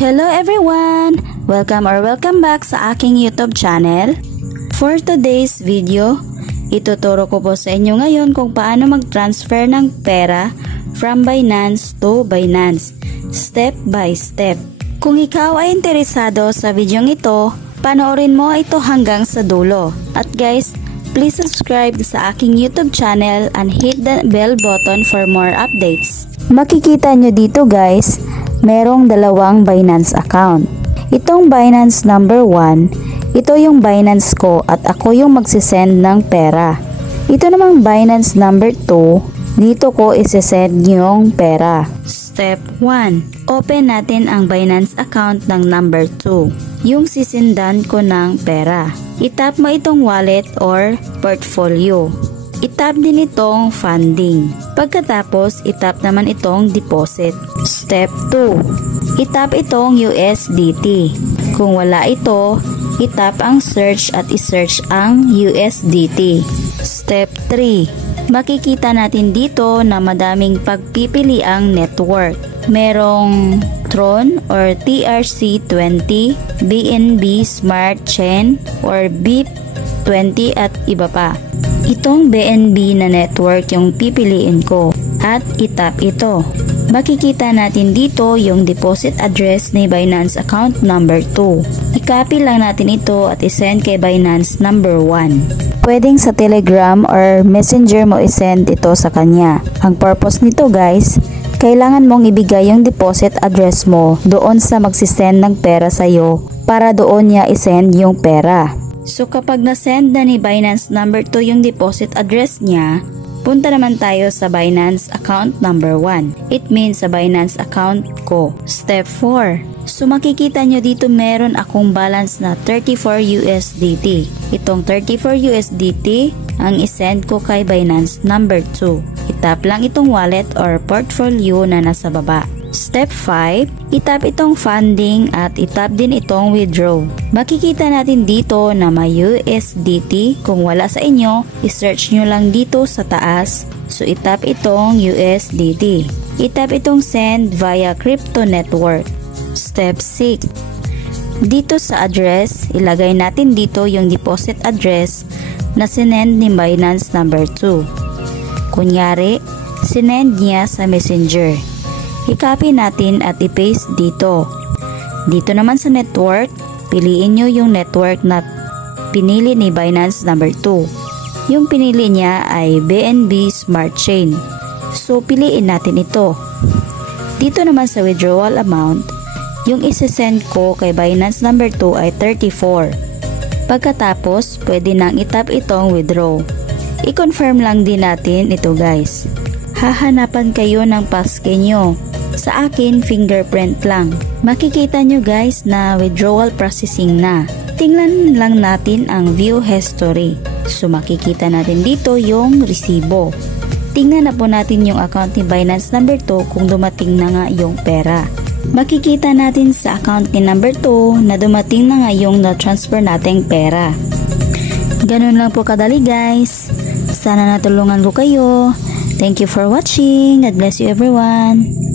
Hello everyone! Welcome back sa aking YouTube channel. For today's video, ituturo ko po sa inyo ngayon kung paano mag-transfer ng pera from Binance to Binance, step by step. Kung ikaw ay interesado sa video ito, panoorin mo ito hanggang sa dulo. At guys, please subscribe sa aking YouTube channel and hit the bell button for more updates. Makikita nyo dito guys, merong dalawang Binance account. Itong Binance number 1, ito yung Binance ko at ako yung magsisend ng pera. Ito namang Binance number 2, dito ko isesend yung pera. Step 1. Open natin ang Binance account ng number 2, yung sisendan ko ng pera. Itap mo itong wallet or portfolio. Itap din itong funding. Pagkatapos, itap naman itong deposit. Step 2. Itap itong USDT. Kung wala ito, itap ang search at isearch ang USDT. Step 3. Makikita natin dito na madaming pagpipili ang network. Merong Tron or TRC20, BNB Smart Chain or BIP20 at iba pa. Itong BNB na network yung pipiliin ko at itap ito. Makikita natin dito yung deposit address ni Binance account number 2. I-copy lang natin ito at isend kay Binance number 1. Pwedeng sa Telegram or Messenger mo isend ito sa kanya. Ang purpose nito guys, kailangan mong ibigay yung deposit address mo doon sa magsisend ng pera sa'yo para doon niya isend yung pera. So kapag na-send na ni Binance number 2 yung deposit address niya, punta naman tayo sa Binance account number 1. It means sa Binance account ko. Step 4. So makikita nyo dito meron akong balance na 34 USDT. Itong 34 USDT ang isend ko kay Binance number 2. Itap lang itong wallet or portfolio na nasa baba. Step 5, itap itong funding at itap din itong withdraw. Makikita natin dito na may USDT. Kung wala sa inyo, isearch nyo lang dito sa taas. So itap itong USDT. Itap itong send via crypto network. Step 6, dito sa address, ilagay natin dito yung deposit address na sinend ni Binance number 2. Kunyari, sinend niya sa Messenger. I-copy natin at i-paste dito. Dito naman sa network, piliin nyo yung network na pinili ni Binance number 2. Yung pinili niya ay BNB Smart Chain. So, piliin natin ito. Dito naman sa withdrawal amount, yung isesend ko kay Binance number 2 ay 34. Pagkatapos, pwede nang itap itong withdraw. I-confirm lang din natin ito guys. Hahanapan kayo ng passkey nyo. Sa akin, fingerprint lang. Makikita nyo guys na withdrawal processing na. Tingnan lang natin ang view history. So makikita natin dito yung resibo. Tingnan na po natin yung account ni Binance number 2 kung dumating na nga yung pera. Makikita natin sa account ni number 2 na dumating na nga yung na-transfer nating pera. Ganun lang po kadali guys. Sana natulungan ko kayo. Thank you for watching. God bless you everyone.